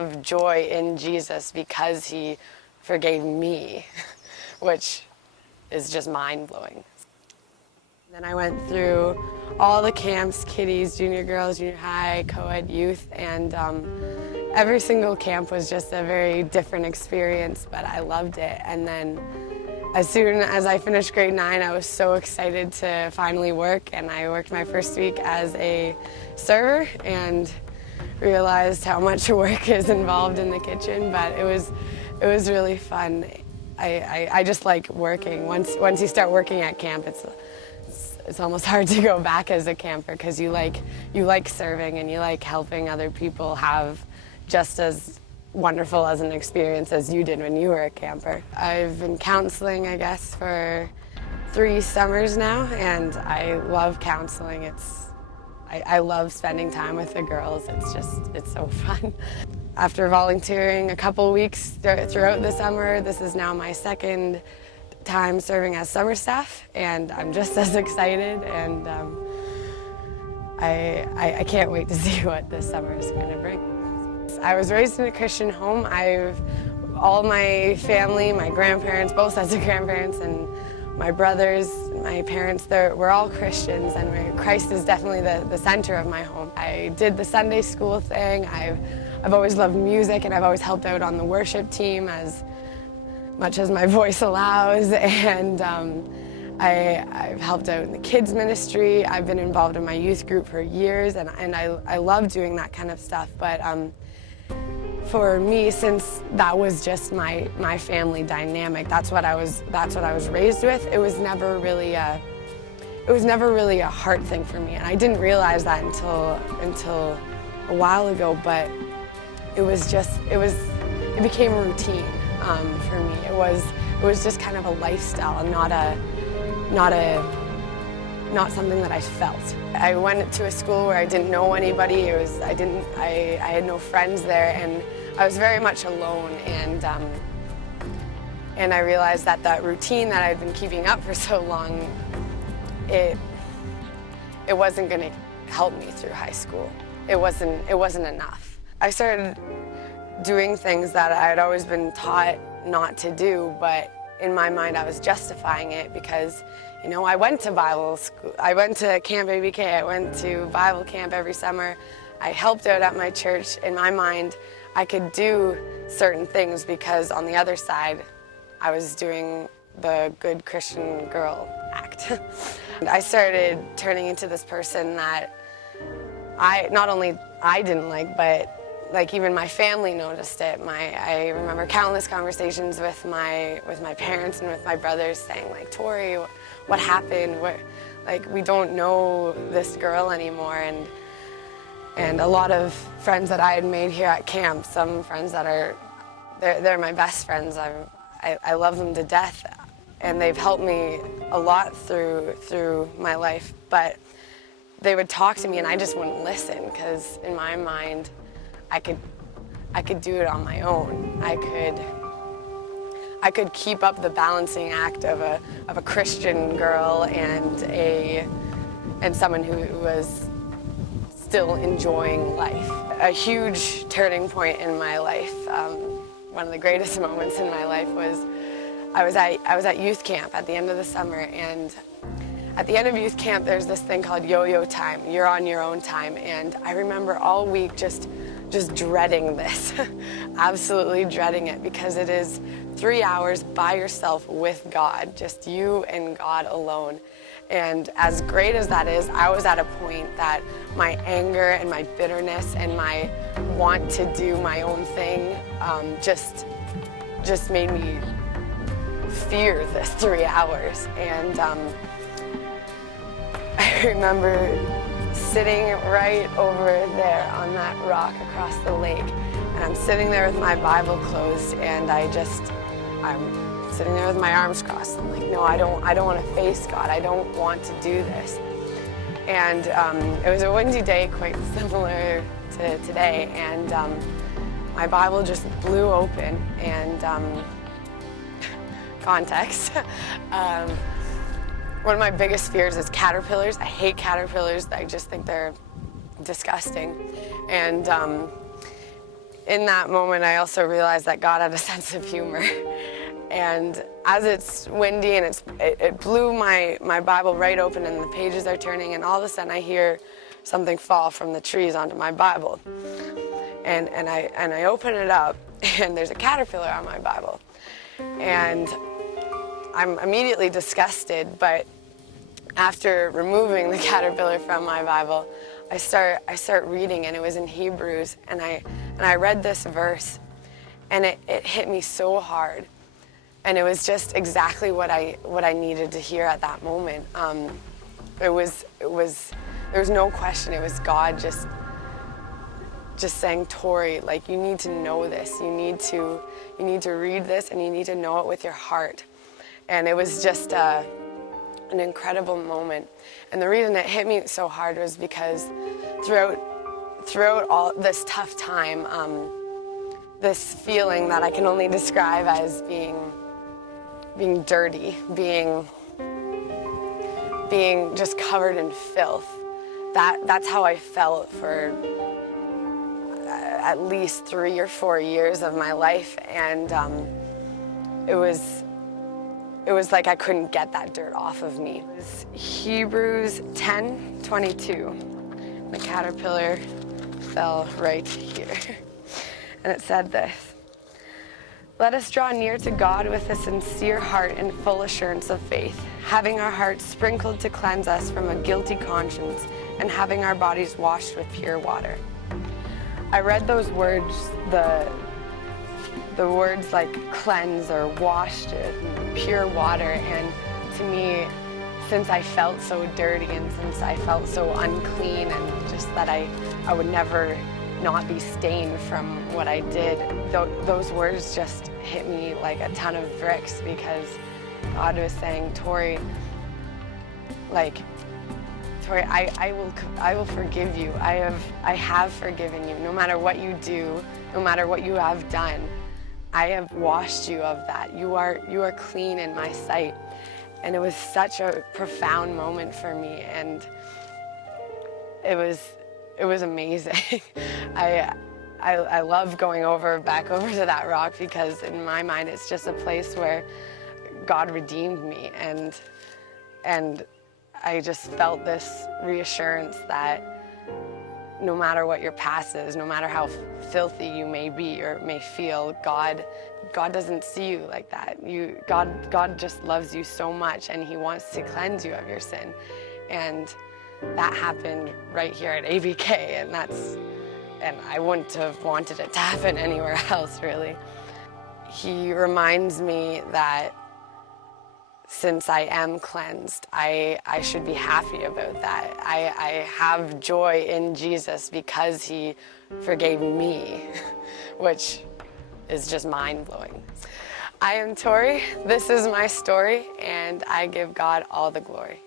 have joy in Jesus because he forgave me, which is just mind-blowing. Then I went through all the camps, kiddies, junior girls, junior high, co-ed youth, and every single camp was just a very different experience, but I loved it. And then as soon as I finished grade 9, I was so excited to finally work, and I worked my first week as a server and realized how much work is involved in the kitchen, but it was really fun. I just like working. Once you start working at camp, it's almost hard to go back as a camper because you like serving and you like helping other people have just as wonderful as an experience as you did when you were a camper. I've been counseling, I guess, for 3 summers now, and I love counseling. I love spending time with the girls. It's so fun. After volunteering a couple weeks throughout the summer, this is now my 2nd time serving as summer staff, and I'm just as excited, and I can't wait to see what this summer is going to bring. I was raised in a Christian home. All my family, my grandparents, both sets of grandparents, and my brothers, my parents, we're all Christians, and Christ is definitely the center of my home. I did the Sunday school thing. I've always loved music, and I've always helped out on the worship team as much as my voice allows, and I've helped out in the kids ministry. I've been involved in my youth group for years, and I love doing that kind of stuff. But for me, since that was just my family dynamic, that's what I was raised with. It was never really a heart thing for me, and I didn't realize that until a while ago. But it became a routine for me. It was just kind of a lifestyle, not something that I felt. I went to a school where I didn't know anybody. I had no friends there, and I was very much alone. And I realized that routine that I'd been keeping up for so long, it wasn't going to help me through high school. It wasn't enough. I started doing things that I had always been taught not to do, but in my mind I was justifying it because, I went to Bible school, I went to Camp ABK, I went to Bible camp every summer, I helped out at my church. In my mind, I could do certain things because on the other side, I was doing the good Christian girl act. I started turning into this person that not only I didn't like, but even my family noticed it. I remember countless conversations with my parents and with my brothers saying, Tori, what happened? We don't know this girl anymore. And a lot of friends that I had made here at camp, some friends that they're my best friends. I love them to death, and they've helped me a lot through my life. But they would talk to me, and I just wouldn't listen because in my mind, I could do it on my own. I could keep up the balancing act of a Christian girl and someone who was still enjoying life. A huge turning point in my life, one of the greatest moments in my life was I was at youth camp at the end of the summer, and at the end of youth camp there's this thing called yo-yo time. You're on your own time, and I remember all week just dreading this, absolutely dreading it, because it is 3 hours by yourself with God, just you and God alone. And as great as that is, I was at a point that my anger and my bitterness and my want to do my own thing just made me fear this 3 hours. And I remember sitting right over there on that rock across the lake, and I'm sitting there with my Bible closed, and I'm sitting there with my arms crossed. I'm like, no, I don't want to face God. I don't want to do this. And it was a windy day, quite similar to today, and my Bible just blew open, and context. One of my biggest fears is caterpillars. I hate caterpillars. I just think they're disgusting. And in that moment, I also realized that God had a sense of humor. And as it's windy and it blew my Bible right open and the pages are turning, and all of a sudden I hear something fall from the trees onto my Bible. And I open it up and there's a caterpillar on my Bible. And I'm immediately disgusted, but after removing the caterpillar from my Bible, I start reading, and it was in Hebrews, and I read this verse, and it hit me so hard. And it was just exactly what I needed to hear at that moment. There was no question. It was God just saying, Tori, like, you need to know this. You need to read this, and you need to know it with your heart. And it was just an incredible moment. And the reason it hit me so hard was because throughout all this tough time, this feeling that I can only describe as being dirty, being just covered in filth. That's how I felt for at least 3 or 4 years of my life, and it was like I couldn't get that dirt off of me. It was Hebrews 10:22. The caterpillar fell right here, and it said this: "Let us draw near to God with a sincere heart and full assurance of faith, having our hearts sprinkled to cleanse us from a guilty conscience, and having our bodies washed with pure water." I read those words, the words like cleanse or washed in pure water, and to me, since I felt so dirty and since I felt so unclean, and just that I would never not be stained from what I did, those words just hit me like a ton of bricks, because God was saying, Tori, I will forgive you. I have forgiven you. No matter what you do, no matter what you have done, I have washed you of that. You are clean in my sight. And it was such a profound moment for me, and it was amazing. I love going back over to that rock, because in my mind it's just a place where God redeemed me, and I just felt this reassurance that no matter what your past is, no matter how filthy you may be or may feel, God doesn't see you like that. God just loves you so much, and He wants to cleanse you of your sin. And that happened right here at ABK, and I wouldn't have wanted it to happen anywhere else, really. He reminds me that since I am cleansed, I should be happy about that. I have joy in Jesus because He forgave me, which is just mind-blowing. I am Tori, this is my story, and I give God all the glory.